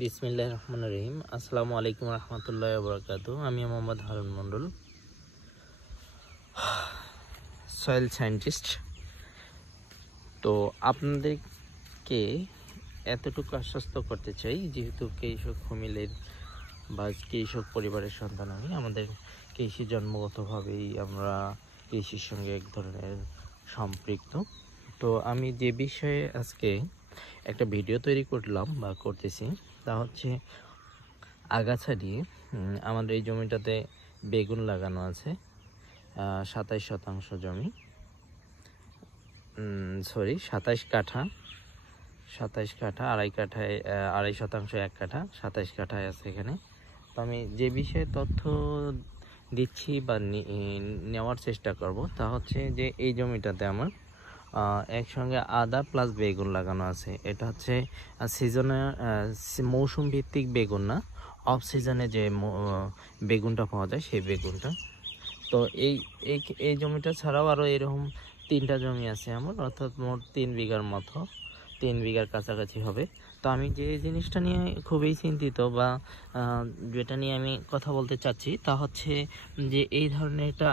বিসমিল্লাহির রহমানির রহিম। আসসালামু আলাইকুম রহমতুল্লাহি ওয়া বারাকাতুহু। আমি মোহাম্মদ হারুন মণ্ডল, সয়েল সায়েন্টিস্ট। তো আপনাদেরকে এতটুকু আশ্বস্ত করতে চাই, যেহেতু কৃষক ফ্যামিলির বা কৃষক পরিবারের সন্তান আমি, আমাদের কৃষি জন্মগতভাবেই আমরা কৃষির সঙ্গে এক ধরনের সম্পৃক্ত। তো আমি যে বিষয়ে আজকে একটা ভিডিও তৈরি করলাম বা করতেছি, তা হচ্ছে আগাছা দিয়ে আমাদের এই জমিটাতে বেগুন লাগানো আছে। 27 শতাংশ জমি, 27 কাঠা, 27 কাঠা, আড়াই কাঠায় 2.5 শতাংশ 1 কাঠা, 27 কাঠায় আছে এখানে। তো আমি যে বিষয়ে তথ্য দিচ্ছি বা নেওয়ার চেষ্টা করব, তা হচ্ছে যে এই জমিটাতে আমার একসঙ্গে আদা প্লাস বেগুন লাগানো আছে। এটা হচ্ছে সিজনে মৌসুম ভিত্তিক বেগুন না, অফ সিজনে যে বেগুনটা পাওয়া যায় সেই বেগুনটা। তো এই এই এই জমিটা ছাড়াও আরও এরকম 3টা জমি আছে আমার, অর্থাৎ মোট 3 বিঘার মতো, 3 বিঘার কাছাকাছি হবে। তো আমি যে জিনিসটা নিয়ে খুবই চিন্তিত বা যেটা নিয়ে আমি কথা বলতে চাচ্ছি, তা হচ্ছে যে এই ধরনের একটা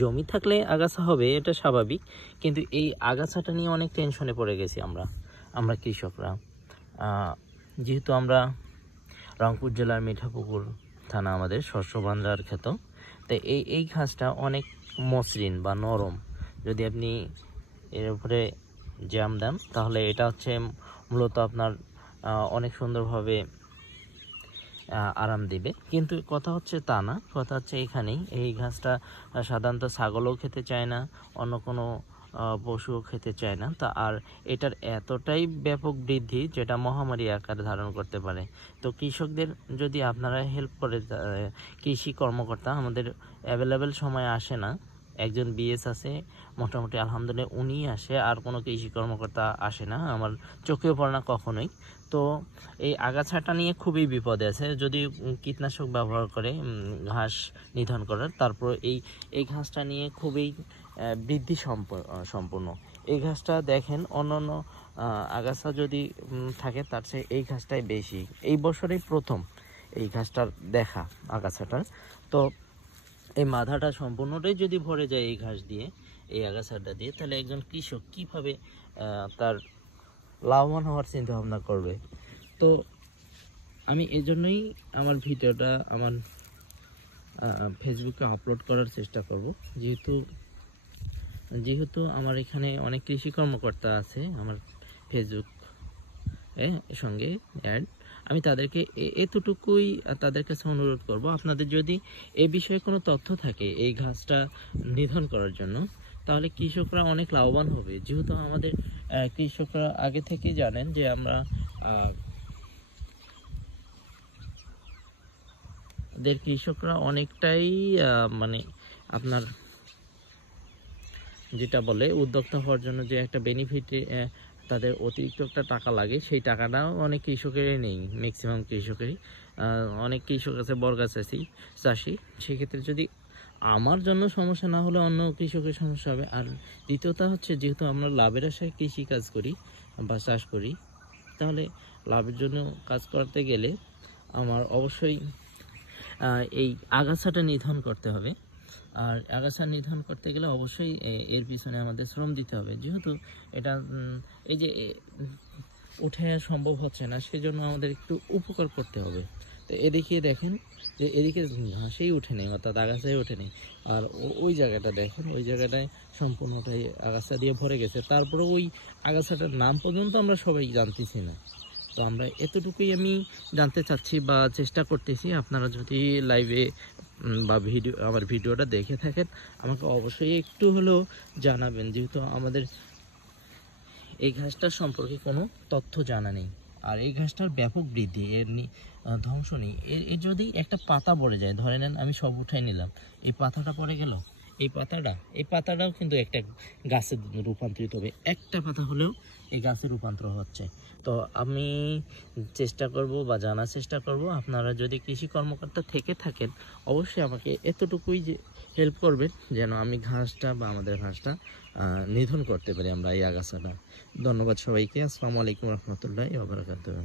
জমি থাকলে আগাছা হবে, এটা স্বাভাবিক, কিন্তু এই আগাছাটা নিয়ে অনেক টেনশনে পড়ে গেছি আমরা কৃষকরা। যেহেতু আমরা রংপুর জেলার মিঠাপুকুর থানা, আমাদের শস্য ভান্ডার খ্যাত। তো এই ঘাসটা অনেক মসৃণ বা নরম, যদি আপনি এর উপরে জ্যাম দেন তাহলে এটা হচ্ছে মূলত আপনার অনেক সুন্দরভাবে আরাম দিবে। কিন্তু কথা হচ্ছে তা না, কথা হচ্ছে এখানেই এই ঘাসটা সাধারণত ছাগলও খেতে চায় না, অন্য কোনো পশুও খেতে চায় না। তা আর এটার এতটাই ব্যাপক বৃদ্ধি যেটা মহামারী আকার ধারণ করতে পারে। তো কৃষকদের যদি আপনারা হেল্প করে, কৃষি কর্মকর্তা আমাদের অ্যাভেলেবেল সময় আসে না, একজন বিএস আছে মোটামুটি আলহামদুলিল্লাহ, উনিই আসে, আর কোনো কৃষি কর্মকর্তা আসে না, আমার চোখেও পড়ে না কখনোই। তো এই আগাছাটা নিয়ে খুবই বিপদে আছে। যদি কীটনাশক ব্যবহার করে ঘাস নিধন করার, তারপর এই ঘাসটা নিয়ে খুবই বৃদ্ধি সম্পূর্ণ। এই ঘাসটা দেখেন অন্যান্য আগাছা যদি থাকে তার চেয়ে এই ঘাসটাই বেশি। এই বছরেই প্রথম এই ঘাসটার দেখা আগাছাটার। তো এই মাথাটা সম্পূর্ণটাই যদি ভরে যায় এই ঘাস দিয়ে, এই আগাছাটা দিয়ে, তাহলে একজন কৃষক কীভাবে তার লাভবান হওয়ার চিন্তা ভাবনা করবে? তো আমি এজন্যই আমার ভিডিওটা আমার ফেসবুকে আপলোড করার চেষ্টা করব, যেহেতু আমার এখানে অনেক কৃষি কর্মকর্তা আছে আমার ফেসবুক সঙ্গে অ্যাড। আমি তাদেরকে এতটুকুই তাদের কাছে অনুরোধ করব, আপনাদের যদি এ বিষয়ে কোনো তথ্য থাকে এই ঘাসটা নিধন করার জন্য, তাহলে কৃষকরা অনেক লাভবান হবে। যেহেতু আমাদের কৃষকরা আগে থেকেই জানেন যে আমরা কৃষকরা অনেকটাই মানে আপনার যেটা বলে উদ্যোক্তা হওয়ার জন্য যে একটা বেনিফিট, তাদের অতিরিক্ত একটা টাকা লাগে, সেই টাকাটাও অনেক কৃষকেরই নেই, ম্যাক্সিমাম কৃষকেরই। অনেক কৃষক আছে বর্গা চাষি, সেক্ষেত্রে যদি আমার জন্য সমস্যা না হলে অন্য কৃষকের সমস্যা হবে। আর দ্বিতীয়টা হচ্ছে, যেহেতু আমরা লাভের আশায় কৃষি কাজ করি বা চাষ করি, তাহলে লাভের জন্য কাজ করতে গেলে আমার অবশ্যই এই আগাছাটা নিধন করতে হবে। আর আগাছা নিধন করতে গেলে অবশ্যই এর পিছনে আমাদের শ্রম দিতে হবে। যেহেতু এটা এই যে উঠে সম্ভব হচ্ছে না, সেজন্য আমাদের একটু উপকার করতে হবে। তো এদিকে দেখেন যে এদিকে ঘাসেই উঠে নেই, অর্থাৎ আগাছাই ওঠে নেই। আর ওই জায়গাটা দেখেন, ওই জায়গাটায় সম্পূর্ণটাই আগাছা দিয়ে ভরে গেছে। তারপরে ওই আগাছাটার নাম পর্যন্ত আমরা সবাই জানতেছি না। তো আমরা এতটুকুই আমি জানতে চাচ্ছি বা চেষ্টা করতেছি। আপনারা যদি লাইভে বা আমার ভিডিওটা দেখে থাকেন, আমাকে অবশ্যই একটু হলেও জানাবেন, যেহেতু আমাদের এই ঘাসটার সম্পর্কে কোনো তথ্য জানা নেই। আর এই ঘাসটার ব্যাপক বৃদ্ধি, এর ধ্বংস নেই। এর যদি একটা পাতা পড়ে যায়, ধরে নেন আমি সব উঠাই নিলাম, এই পাতাটা পড়ে গেল, এই পাতাটাও কিন্তু একটা গাছে রূপান্তরিত হবে। একটা পাতা হলেও এই গাছে রূপান্তর হচ্ছে। তো আমি চেষ্টা করব বা জানার চেষ্টা করব, আপনারা যদি কৃষি কর্মকর্তা থেকে থাকেন অবশ্যই আমাকে এতটুকুই যে হেল্প করবেন, যেন আমি ঘাসটা বা আমাদের ঘাসটা নিধন করতে পারি আমরা এই আগাছাটা। ধন্যবাদ সবাইকে। আসসালামু আলাইকুম রহমতুল্লাহি ওয়া বারাকাতুহু।